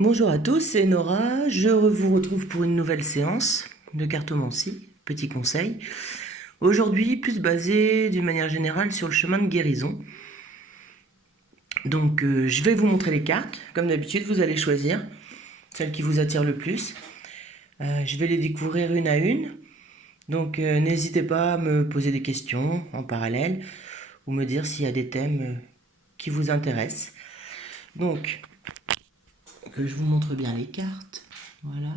Bonjour à tous, c'est Nora. Je vous retrouve pour une nouvelle séance de cartomancie, petit conseil. Aujourd'hui, plus basé d'une manière générale sur le chemin de guérison. Donc, je vais vous montrer les cartes. Comme d'habitude, vous allez choisir celle qui vous attire le plus. Je vais les découvrir une à une. Donc, n'hésitez pas à me poser des questions en parallèle ou me dire s'il y a des thèmes qui vous intéressent. Donc, que je vous montre bien les cartes. Voilà.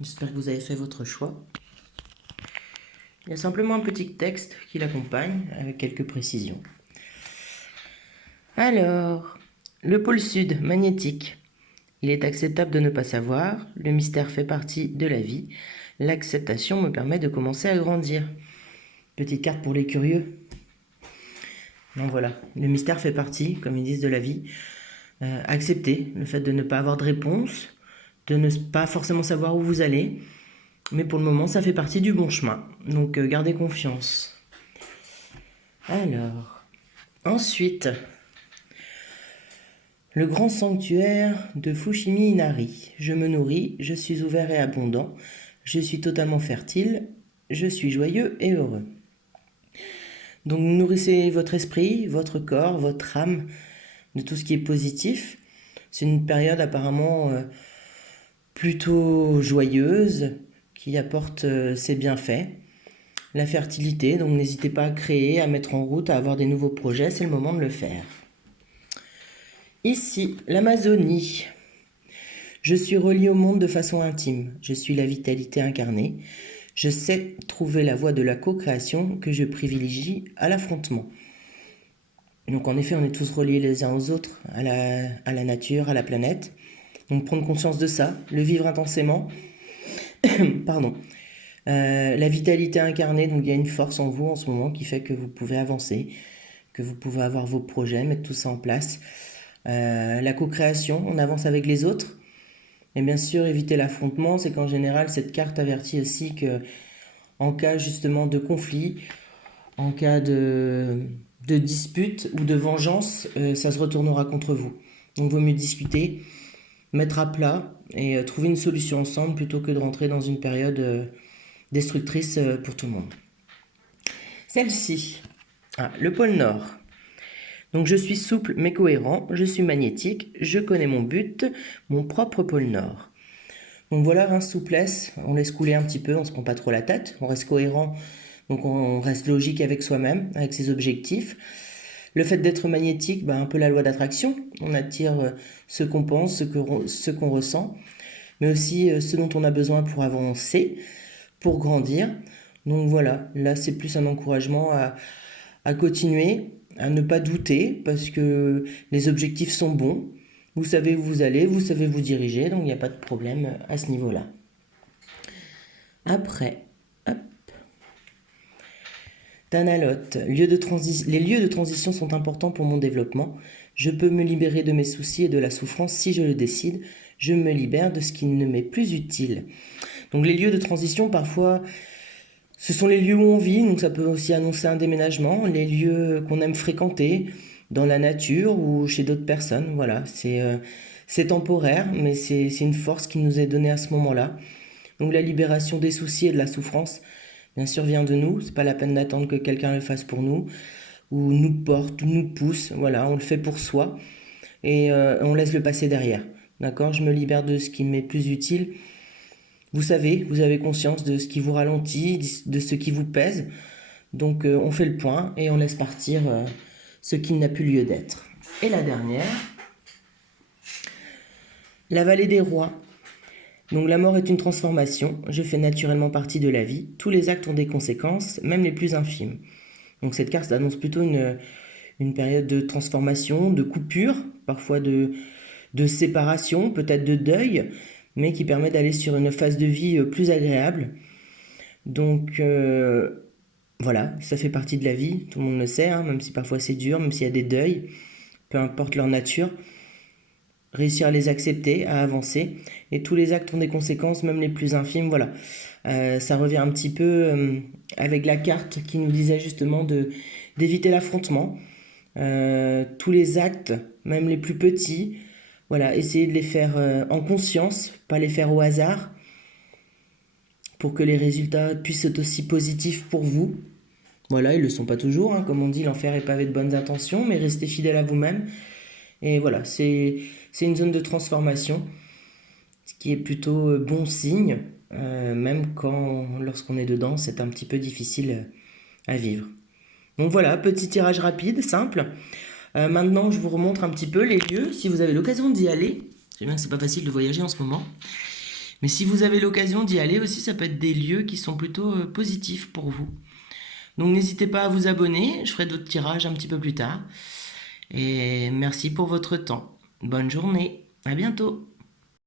J'espère que vous avez fait votre choix. Il y a simplement un petit texte qui l'accompagne avec quelques précisions. Alors, le pôle sud, magnétique. Il est acceptable de ne pas savoir, le mystère fait partie de la vie. L'acceptation me permet de commencer à grandir. Petite carte pour les curieux. Donc voilà, le mystère fait partie, comme ils disent, de la vie. Accepter le fait de ne pas avoir de réponse, de ne pas forcément savoir où vous allez. Mais pour le moment, ça fait partie du bon chemin. Donc gardez confiance. Alors, ensuite, le grand sanctuaire de Fushimi Inari. Je me nourris, je suis ouvert et abondant, je suis totalement fertile, je suis joyeux et heureux. Donc nourrissez votre esprit, votre corps, votre âme de tout ce qui est positif. C'est une période apparemment plutôt joyeuse qui apporte ses bienfaits. La fertilité, donc n'hésitez pas à créer, à mettre en route, à avoir des nouveaux projets, c'est le moment de le faire. Ici, l'Amazonie. Je suis relié au monde de façon intime. Je suis la vitalité incarnée. Je sais trouver la voie de la co-création que je privilégie à l'affrontement. Donc en effet, on est tous reliés les uns aux autres, à la nature, à la planète. Donc prendre conscience de ça, le vivre intensément. Pardon. La vitalité incarnée, donc il y a une force en vous en ce moment qui fait que vous pouvez avancer, que vous pouvez avoir vos projets, mettre tout ça en place. La co-création, on avance avec les autres. Et bien sûr, éviter l'affrontement, c'est qu'en général, cette carte avertit aussi que en cas justement de conflit, en cas de dispute ou de vengeance, ça se retournera contre vous. Donc, il vaut mieux discuter, mettre à plat et trouver une solution ensemble plutôt que de rentrer dans une période destructrice pour tout le monde. Celle-ci, le pôle Nord. Donc je suis souple mais cohérent, je suis magnétique, je connais mon but, mon propre pôle Nord. Donc voilà, souplesse, on laisse couler un petit peu, on se prend pas trop la tête, on reste cohérent, donc on reste logique avec soi-même, avec ses objectifs. Le fait d'être magnétique, un peu la loi d'attraction, on attire ce qu'on pense, ce qu'on ressent, mais aussi ce dont on a besoin pour avancer, pour grandir. Donc voilà, là c'est plus un encouragement à continuer, à ne pas douter, parce que les objectifs sont bons. Vous savez où vous allez, vous savez vous diriger, donc il n'y a pas de problème à ce niveau-là. Après, hop, Tanalote, les lieux de transition sont importants pour mon développement. Je peux me libérer de mes soucis et de la souffrance si je le décide. Je me libère de ce qui ne m'est plus utile. Donc les lieux de transition, parfois, ce sont les lieux où on vit, donc ça peut aussi annoncer un déménagement, les lieux qu'on aime fréquenter, dans la nature ou chez d'autres personnes. Voilà, c'est temporaire, mais c'est une force qui nous est donnée à ce moment-là. Donc la libération des soucis et de la souffrance, bien sûr, vient de nous. C'est pas la peine d'attendre que quelqu'un le fasse pour nous, ou nous porte, ou nous pousse. Voilà, on le fait pour soi et on laisse le passé derrière. D'accord? Je me libère de ce qui m'est plus utile. Vous savez, vous avez conscience de ce qui vous ralentit, de ce qui vous pèse. Donc on fait le point et on laisse partir ce qui n'a plus lieu d'être. Et la dernière, la vallée des rois. Donc la mort est une transformation, je fais naturellement partie de la vie, tous les actes ont des conséquences, même les plus infimes. Donc cette carte annonce plutôt une période de transformation, de coupure, parfois de séparation, peut-être de deuil, mais qui permet d'aller sur une phase de vie plus agréable. Donc voilà, ça fait partie de la vie, tout le monde le sait, même si parfois c'est dur, même s'il y a des deuils, peu importe leur nature. Réussir à les accepter, à avancer. Et tous les actes ont des conséquences, même les plus infimes, voilà. Ça revient un petit peu avec la carte qui nous disait justement d'éviter l'affrontement. Tous les actes, même les plus petits, Voilà, essayez de les faire en conscience, pas les faire au hasard, pour que les résultats puissent être aussi positifs pour vous. Voilà, ils ne le sont pas toujours, hein. Comme on dit, l'enfer est pavé de bonnes intentions, mais restez fidèle à vous-même. Et voilà, c'est une zone de transformation, ce qui est plutôt bon signe, même quand, lorsqu'on est dedans, c'est un petit peu difficile à vivre. Donc voilà, petit tirage rapide, simple. Maintenant, je vous remontre un petit peu les lieux, si vous avez l'occasion d'y aller. Je sais bien que c'est pas facile de voyager en ce moment. Mais si vous avez l'occasion d'y aller aussi, ça peut être des lieux qui sont plutôt positifs pour vous. Donc n'hésitez pas à vous abonner, je ferai d'autres tirages un petit peu plus tard. Et merci pour votre temps. Bonne journée, à bientôt.